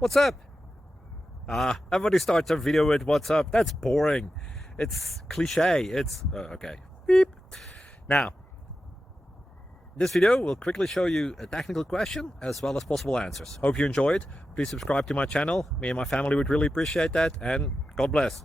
What's up? Everybody starts their video with what's up. That's boring. It's cliche. It's okay. Beep. Now, this video will quickly show you a technical question as well as possible answers. Hope you enjoyed. Please subscribe to my channel. Me and my family would really appreciate that, and God bless.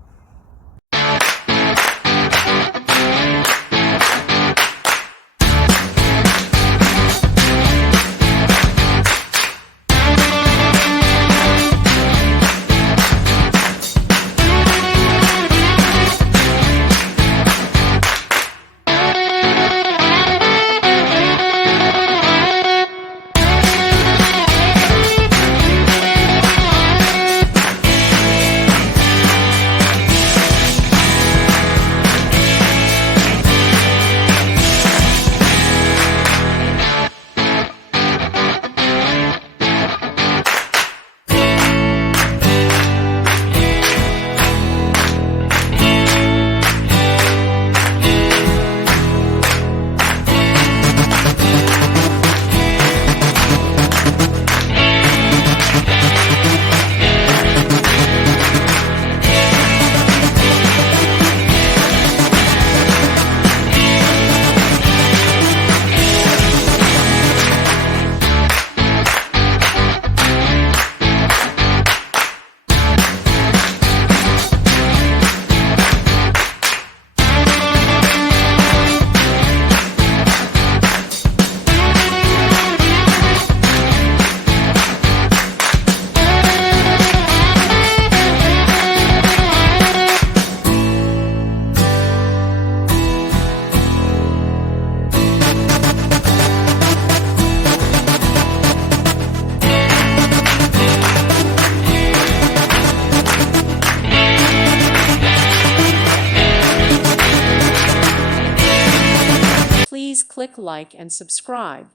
Please click like and subscribe.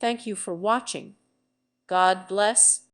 Thank you for watching. God bless.